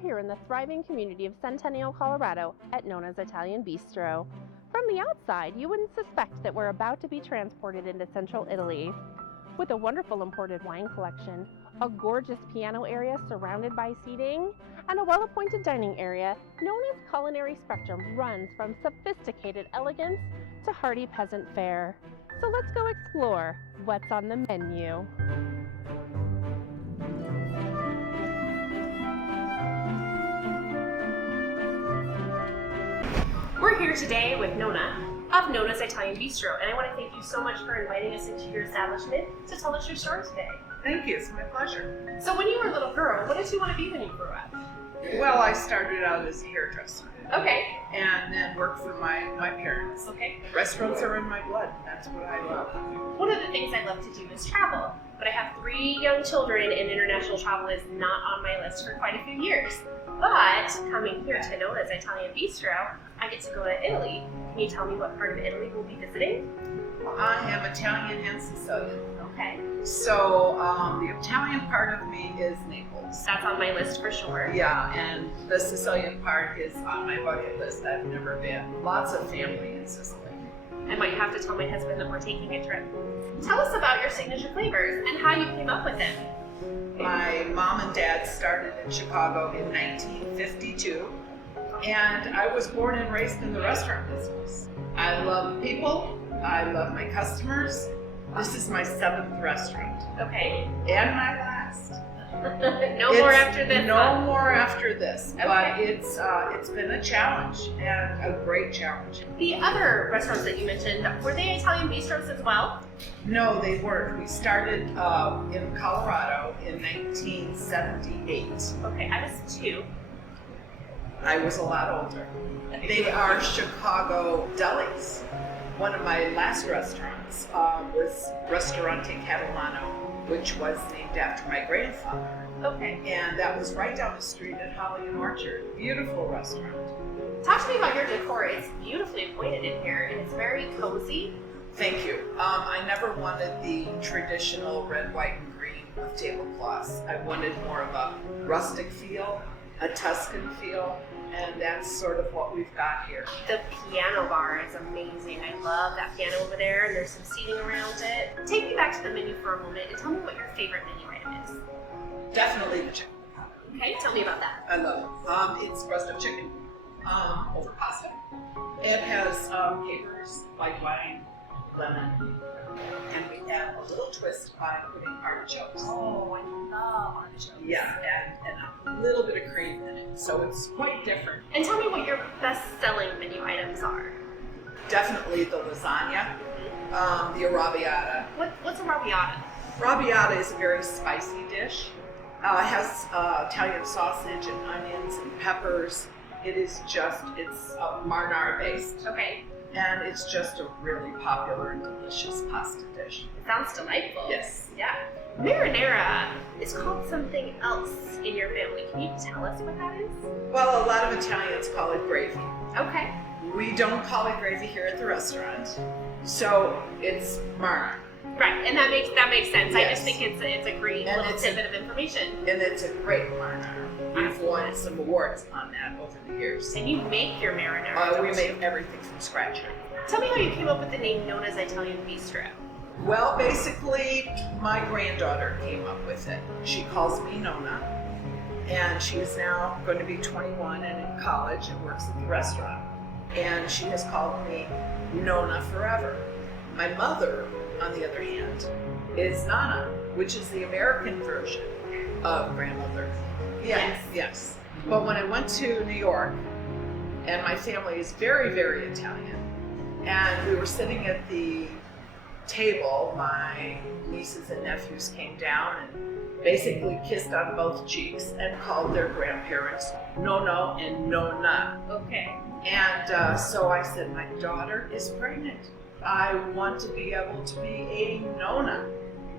here in the thriving community of Centennial, Colorado at Nonna's Italian Bistro. From the outside, you wouldn't suspect that we're about to be transported into central Italy. With a wonderful imported wine collection, a gorgeous piano area surrounded by seating, and a well-appointed dining area, Nonna's culinary spectrum runs from sophisticated elegance to hearty peasant fare. So let's go explore what's on the menu. We're here today with Nonna of Nonna's Italian Bistro, and I want to thank you so much for inviting us into your establishment to tell us your story today. Thank you, it's my pleasure. So when you were a little girl, what did you want to be when you grew up? Well, I started out as a hairdresser. Okay. And then worked for my parents. Okay. Restaurants are in my blood. That's what I love. One of the things I love to do is travel, but I have 3 young children and international travel is not on my list for quite a few years. But coming here to Nonna's Italian Bistro, I get to go to Italy. Can you tell me what part of Italy we'll be visiting? I am Italian and Sicilian. Okay. So the Italian part of me is Naples. That's on my list for sure. Yeah, and the Sicilian part is on my bucket list. I've never been. Lots of family in Sicily. I might have to tell my husband that we're taking a trip. Tell us about your signature flavors and how you came up with them. My mom and dad started in Chicago in 1952, and I was born and raised in the restaurant business. I love people, I love my customers. This is my 7th restaurant. Okay. And my last. No more after this. No more after this, okay. But it's been a challenge and a great challenge. The other restaurants that you mentioned, were they Italian bistros as well? No, they weren't. We started in Colorado in 1978. Okay, I was 2. I was a lot older. They are Chicago delis. One of my last restaurants was Ristorante Catalano, which was named after my grandfather. Okay. And that was right down the street at Holly and Orchard. Beautiful restaurant. Talk to me about your decor. It's beautifully appointed in here, and it's very cozy. Thank you. I never wanted the traditional red, white, and green with tablecloths. I wanted more of a rustic feel, a Tuscan feel, and that's sort of what we've got here. The piano bar is amazing. I love that piano over there, and there's some seating around it. Take me back to the menu for a moment and tell me what your favorite menu item is. Definitely the chicken. Okay, tell me about that. I love it. It's breast of chicken over pasta. It has capers, white wine, lemon, and we add a little twist by putting artichokes. Oh, I love artichokes. Yeah, and a little bit of cream in it, so it's quite different. And tell me what your best-selling menu items are. Definitely the lasagna, the arrabbiata. What's a arrabbiata? Arrabbiata is a very spicy dish. It has Italian sausage and onions and peppers. It's marinara based. Okay. And it's just a really popular and delicious pasta dish. It sounds delightful. Yes. Yeah. Marinara is called something else in your family. Can you tell us what that is? Well, a lot of Italians call it gravy. Okay. We don't call it gravy here at the restaurant, so it's marinara. Right, and that makes sense. Yes. I just think it's a great And little tidbit of information. And it's a great marinara. We've won some awards on that over the years. And you make your marinara. We make everything from scratch. Tell me how you came up with the name Nonna's Italian Bistro. Well, basically, my granddaughter came up with it. She calls me Nonna, and she is now going to be 21 and in college and works at the restaurant. And she has called me Nonna forever. My mother, on the other hand, is Nonna, which is the American version of grandmother. Yes. But when I went to New York, and my family is very, very Italian, and we were sitting at the table, my nieces and nephews came down and basically kissed on both cheeks and called their grandparents Nonno and Nonna. Okay. And so I said, my daughter is pregnant. I want to be able to be a Nonna.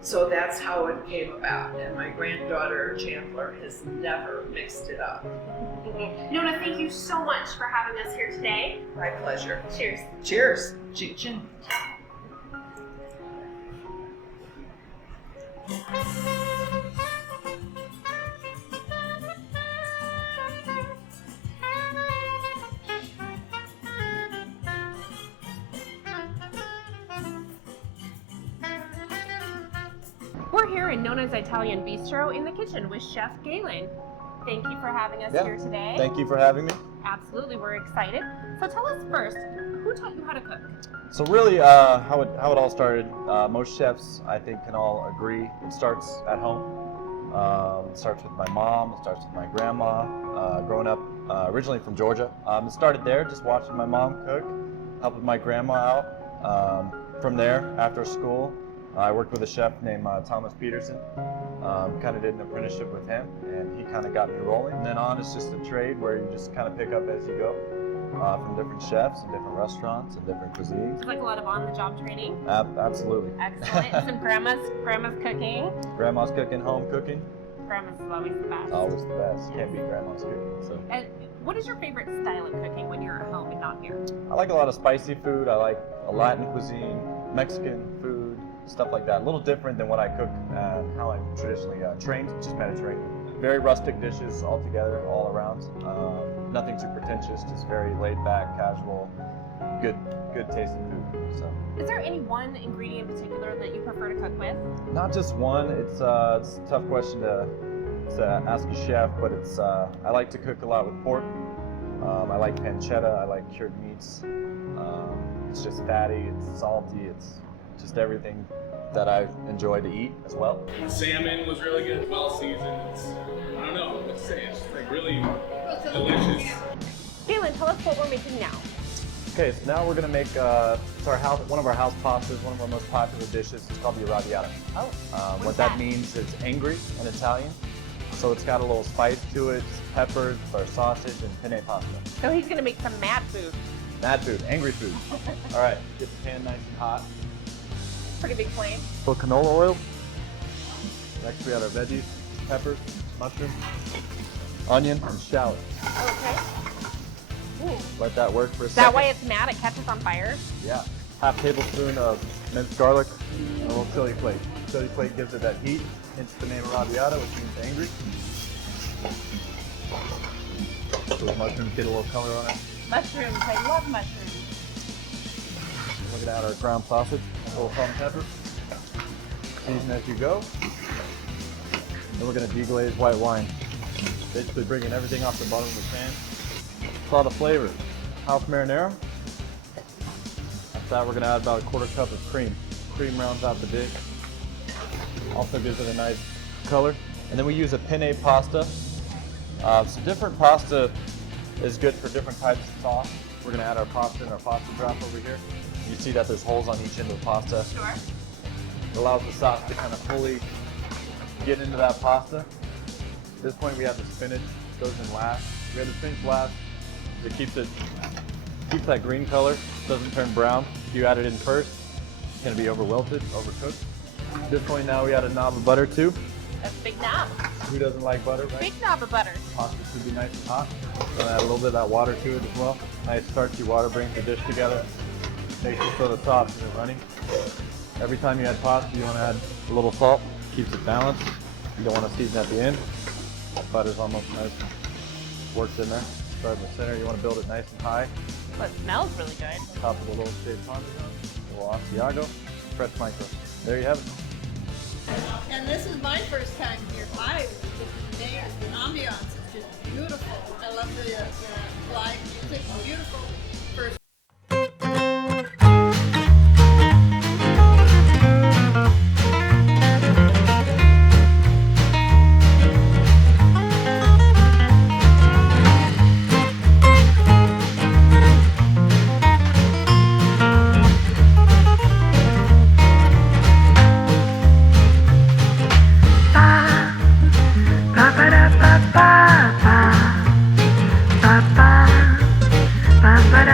So that's how it came about. And my granddaughter, Chandler, has never mixed it up. Nonna, thank you so much for having us here today. My pleasure. Cheers. Cheers. Chin chin. We're here in Nonna's Italian Bistro in the kitchen with Chef Galen. Thank you for having us here today. Thank you for having me. Absolutely, we're excited. So tell us first, who taught you how to cook? So really, how it all started, most chefs, I think, can all agree, it starts at home. It starts with my mom, it starts with my grandma. Growing up, originally from Georgia. It started there, just watching my mom cook, helping my grandma out. From there, after school, I worked with a chef named Thomas Peterson. Kind of did an apprenticeship with him, and he kind of got me rolling. And then on, it's just a trade where you just kind of pick up as you go, from different chefs and different restaurants and different cuisines. It's like a lot of on-the-job training. Absolutely. Excellent. Some grandma's cooking. Grandma's cooking, home cooking. Grandma's is always the best. Always the best. Can't beat grandma's cooking. So. And what is your favorite style of cooking when you're at home and not here? I like a lot of spicy food. I like a Latin cuisine, Mexican food, stuff like that. A little different than what I cook and how I'm traditionally trained, just Mediterranean. Very rustic dishes all together, all around. Nothing too pretentious, just very laid back, casual, good tasting food. So. Is there any one ingredient in particular that you prefer to cook with? Not just one. It's a tough question to ask a chef, but it's I like to cook a lot with pork. I like pancetta. I like cured meats. It's just fatty. It's salty. It's just everything that I enjoy to eat as well. Salmon was really good, well seasoned. I don't know what to say. It's just like really delicious. Galen, tell us what we're making now. Okay, so now we're gonna make one of our house pastas, one of our most popular dishes. It's called the arrabbiata. Oh, What that means is angry in Italian. So it's got a little spice to it, peppers, our sausage, and penne pasta. So he's gonna make some mad food. Mad food, angry food. All right, get the pan nice and hot. Pretty big flame. A little canola oil. Next we add our veggies, peppers, mushroom, onion, and shallot. Okay. Ooh. Let that work for a Is second. that why it's mad? It catches on fire? Yeah. Half tablespoon of minced garlic and a little chili flake. Chili flake gives it that heat, hence the name arrabbiata, which means angry. So the mushrooms get a little color on it. Mushrooms. I love mushrooms. We're gonna add our ground sausage, a little salt and pepper. Season as you go. Then we're gonna deglaze white wine. Basically bringing everything off the bottom of the pan. It's a lot of flavor. House marinara. After that, we're gonna add about a quarter cup of cream. Cream rounds out the dish. Also gives it a nice color. And then we use a penne pasta. So different pasta is good for different types of sauce. We're gonna add our pasta in our pasta drop over here. You see that there's holes on each end of the pasta. Sure. It allows the sauce to kind of fully get into that pasta. At this point we have the spinach, goes in last. We have the spinach last. It keeps that green color, doesn't turn brown. If you add it in first, it's gonna be over wilted, overcooked. At this point now we add a knob of butter too. That's a big knob. Who doesn't like butter, right? Big knob of butter. Pasta should be nice and hot. Gonna add a little bit of that water to it as well. Nice starchy water brings the dish together. Makes it so the sauce isn't running. Every time you add pasta, you want to add a little salt. Keeps it balanced. You don't want to season at the end. Butter's almost nice. Works in there. Start in the center. You want to build it nice and high. Well, it smells really good. Top with a little shaved parmesan, a little Asiago, fresh micro. There you have it. And this is my first time here. I was just amazed. The ambiance is just beautiful. I love the live music. Beautiful. First. Ba ba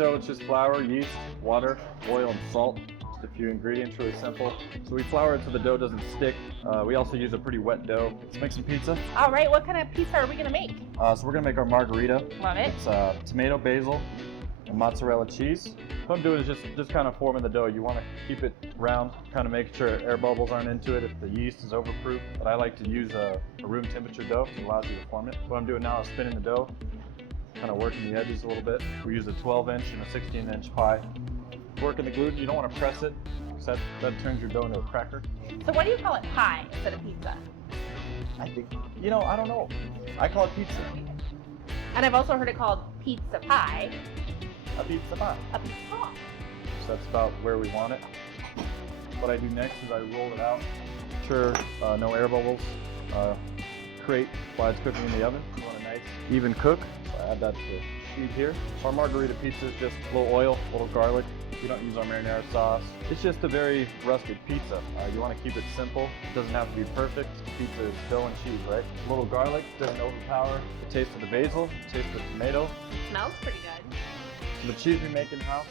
dough, it's just flour, yeast, water, oil, and salt. Just a few ingredients, really simple. So we flour it so the dough doesn't stick. We also use a pretty wet dough. Let's make some pizza. All right, what kind of pizza are we gonna make? So we're gonna make our margarita. Love it. It's tomato, basil, and mozzarella cheese. What I'm doing is just kind of forming the dough. You want to keep it round, kind of make sure air bubbles aren't into it if the yeast is overproof. But I like to use a room temperature dough, so it allows you to form it. What I'm doing now is spinning the dough, kind of working the edges a little bit. We use a 12-inch and a 16-inch pie. Working the gluten, you don't want to press it, because that turns your dough into a cracker. So what do you call it, pie instead of pizza? I think, I don't know. I call it pizza. And I've also heard it called pizza pie. A pizza pie. A pizza pie. So that's about where we want it. What I do next is I roll it out. Sure, no air bubbles. Create while it's cooking in the oven. You want a nice even cook. So I add that to the sheet here. Our margarita pizza is just a little oil, a little garlic. We don't use our marinara sauce. It's just a very rustic pizza. You want to keep it simple. It doesn't have to be perfect. Pizza is dough and cheese, right? A little garlic doesn't overpower the taste of the basil, the taste of the tomato. Smells pretty good. So the cheese we make in-house.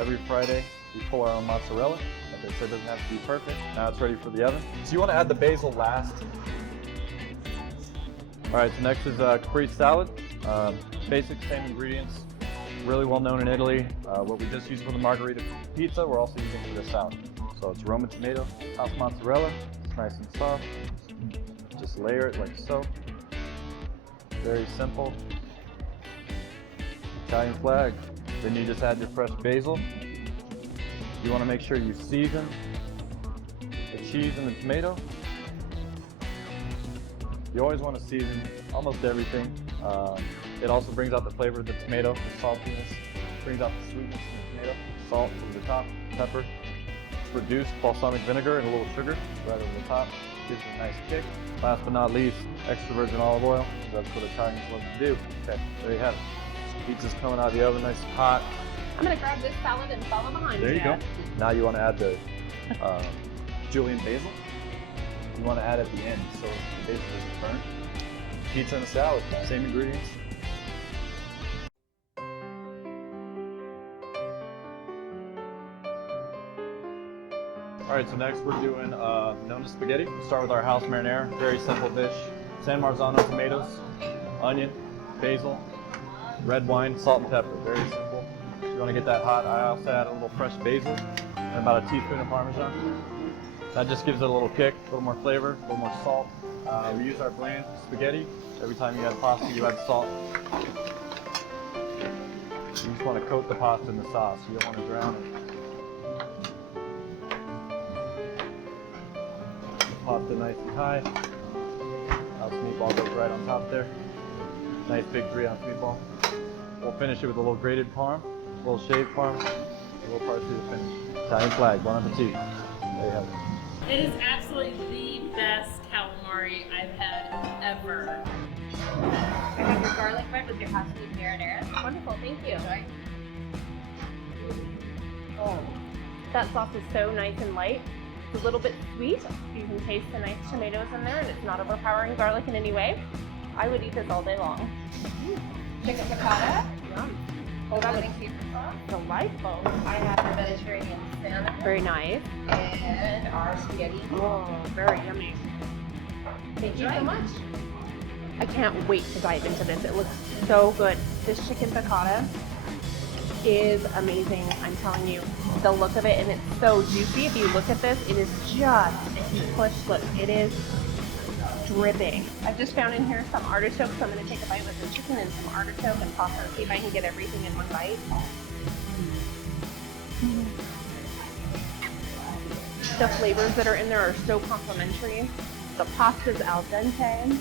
Every Friday, we pull our own mozzarella. Like I said, it doesn't have to be perfect. Now it's ready for the oven. So you want to add the basil last. All right, so next is caprese salad. Basic, same ingredients. Really well known in Italy. What we just used for the margarita pizza, we're also using for the salad. So it's Roma tomato, house mozzarella. It's nice and soft. Just layer it like so. Very simple. Italian flag. Then you just add your fresh basil. You want to make sure you season the cheese and the tomato. You always want to season almost everything. It also brings out the flavor of the tomato, the saltiness, brings out the sweetness in the tomato, salt over the top, pepper. It's reduced balsamic vinegar and a little sugar right over the top. Gives it a nice kick. Last but not least, extra virgin olive oil. That's what Italians love to do. Okay, there you have it. Pizza's coming out of the oven, nice and hot. I'm gonna grab this salad and follow behind There you go. Now you want to add the julienne basil. You want to add at the end so the basil doesn't burn. Pizza and a salad, same ingredients. All right, so next we're doing Nonna spaghetti. We'll start with our house marinara, very simple dish. San Marzano tomatoes, onion, basil, red wine, salt and pepper, very simple. You want to get that hot. I also add a little fresh basil and about a teaspoon of Parmesan. That just gives it a little kick, a little more flavor, a little more salt. We use our bland spaghetti. Every time you add pasta, you add salt. You just want to coat the pasta in the sauce. You don't want to drown it. Pasta nice and high. House meatball goes right on top there. Nice big 3-ounce meatball. We'll finish it with a little grated parm, a little shaved parm, a little parsley to finish. Italian flag, bon appetit. There you have it. It is absolutely the best calamari I've had ever. I have your garlic bread with your house sweet marinara. Wonderful, thank you. Enjoy. Oh, that sauce is so nice and light. It's a little bit sweet. You can taste the nice tomatoes in there, and it's not overpowering garlic in any way. I would eat this all day long. Chicken piccata. Yum. Oh, that was Caesar sauce. Delightful. I have the Mediterranean salmon Very nice. and our spaghetti. Oh, very yummy. Thank you so much. I can't wait to dive into this. It looks so good. This chicken piccata is amazing. I'm telling you, the look of it, and it's so juicy. If you look at this, it is just, if you push, look, it is dripping. I've just found in here some artichoke, so I'm going to take a bite with the chicken and some artichoke and pasta and see if I can get everything in one bite. The flavors that are in there are so complimentary. The pasta's al dente.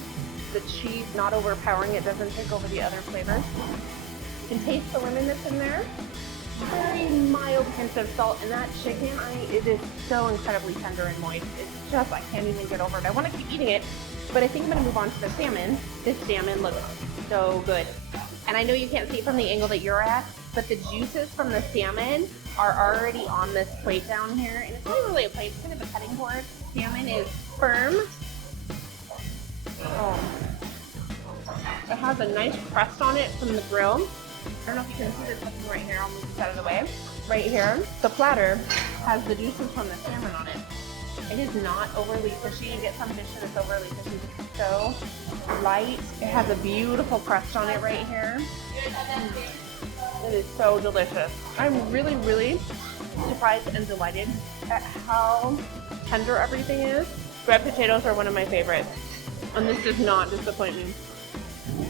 The cheese not overpowering, it doesn't take over the other flavors. You can taste the lemon that's in there. Very mild hint of salt, and that chicken, it is so incredibly tender and moist. It's just, I can't even get over it. I want to keep eating it, but I think I'm going to move on to the salmon. This salmon looks so good. And I know you can't see it from the angle that you're at, but the juices from the salmon are already on this plate down here. And it's not really a plate, it's kind of a cutting board. Salmon is firm. Oh. It has a nice crust on it from the grill. I don't know if you can see this looking right here. I'll move this out of the way. Right here, the platter has the juices from the salmon on it. It is not overly fishy. You get some fish that is overly fishy. It's so light. It has a beautiful crust on it right here. It is so delicious. I'm really, really surprised and delighted at how tender everything is. Red potatoes are one of my favorites, and this does not disappoint me.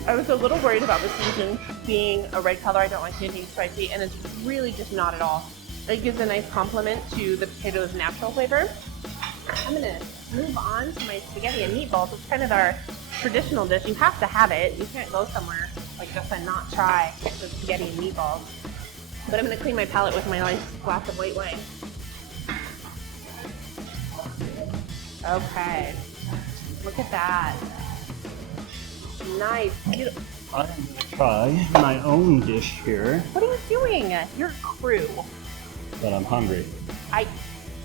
I was a little worried about the seasoning being a red color. I don't like anything spicy, and it's really just not at all. It gives a nice complement to the potatoes' natural flavor. I'm gonna move on to my spaghetti and meatballs. It's kind of our traditional dish. You have to have it. You can't go somewhere like this and not try the spaghetti and meatballs. But I'm gonna clean my palate with my nice glass of white wine. Okay, look at that. Nice, beautiful. I'm gonna try my own dish here, What are you doing? You're a crew. but I'm hungry.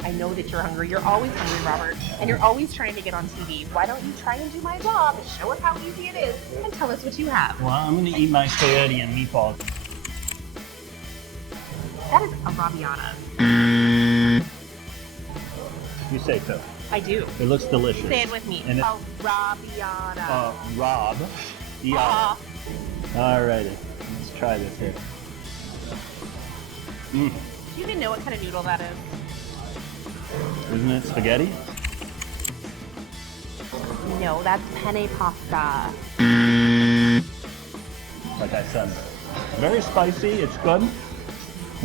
I know that you're hungry. You're always hungry, Robert. And you're always trying to get on TV. Why don't you try and do my job and show us how easy it is and tell us what you have? Well, I'm gonna eat my spaghetti and meatballs. That is a raviata. You say so. I do. It looks delicious. Say it with me. And it- A raviata. Rob. Ah. Alrighty, let's try this here. Do you even know what kind of noodle that is? Isn't it spaghetti? No, that's penne pasta. Like I said, very spicy. It's good.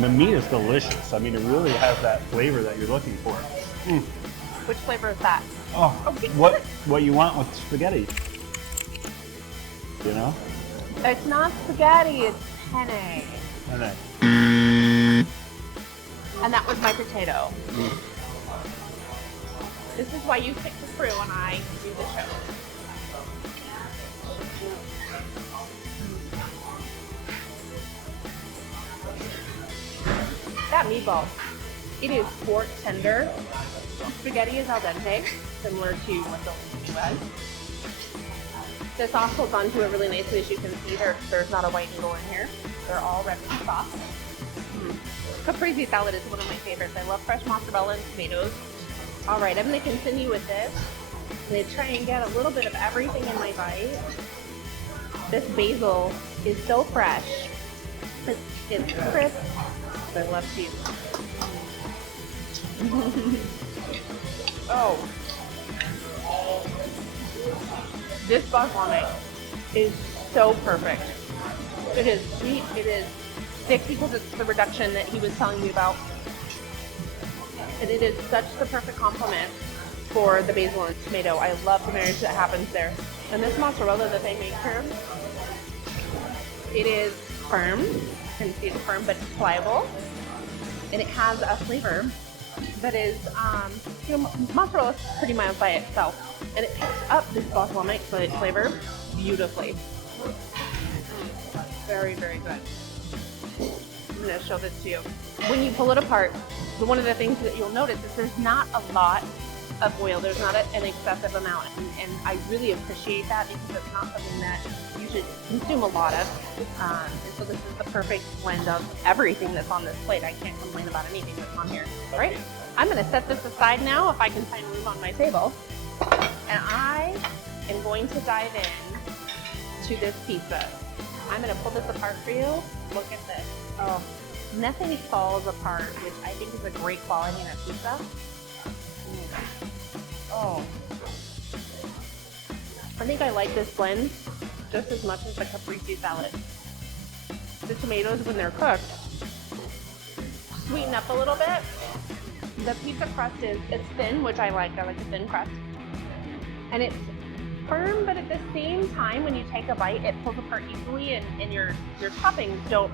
The meat is delicious. I mean, it really has that flavor that you're looking for. Which flavor is that? Oh, Okay. what you want with spaghetti? You know? It's not spaghetti, it's penne. And then, And that was my potato. This is why you pick the crew when I do the show. That meatball, it is fork tender. Spaghetti is al dente, similar to what the was. The sauce holds onto it really nicely. As you can see, there's not a white noodle in here. They're all red with sauce. Caprese salad is one of my favorites. I love fresh mozzarella and tomatoes. All right, I'm going to continue with this. I'm going to try and get a little bit of everything in my bite. This basil is so fresh. It's crisp. I love cheese. Oh. This balsamic is so perfect. It is sweet, it is thick because it's the reduction that he was telling me about. And it is such the perfect complement for the basil and tomato. I love the marriage that happens there. And this mozzarella that they make here, it is firm. You can see it's firm, but it's pliable. And it has a flavor that is, mozzarella is pretty mild by itself. And it picks up this balsamic flavor beautifully. Very, very good. I'm going to show this to you. When you pull it apart, one of the things that you'll notice is there's not a lot of oil. There's not an excessive amount. And I really appreciate that because it's not something that you should consume a lot of. And so this is the perfect blend of everything that's on this plate. I can't complain about anything that's on here. All right? I'm going to set this aside now if I can find room on my table. And I am going to dive in to this pizza. I'm going to pull this apart for you. Look at this. Oh, nothing falls apart, which I think is a great quality in a pizza. Oh. I think I like this blend just as much as the caprese salad. The tomatoes, when they're cooked, sweeten up a little bit. The pizza crust it's thin, which I like. I like a thin crust. And it's firm, but at the same time, when you take a bite, it pulls apart easily, and your toppings don't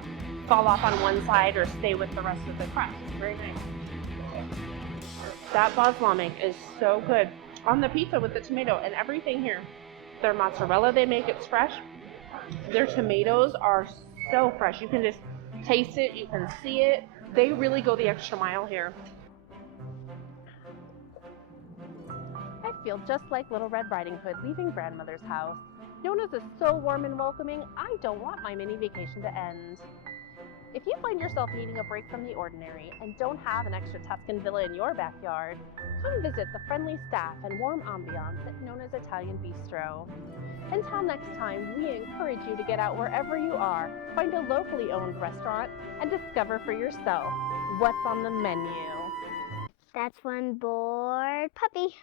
fall off on one side or stay with the rest of the crust. Very nice. That balsamic is so good on the pizza with the tomato and everything here. Their mozzarella they make, it's fresh. Their tomatoes are so fresh. You can just taste it, you can see it. They really go the extra mile here. I feel just like Little Red Riding Hood leaving grandmother's house. Nonna's is so warm and welcoming, I don't want my mini vacation to end. If you find yourself needing a break from the ordinary and don't have an extra Tuscan villa in your backyard, come visit the friendly staff and warm ambiance at Nonna's Italian Bistro. Until next time, we encourage you to get out wherever you are, find a locally owned restaurant, and discover for yourself what's on the menu. That's one bored puppy.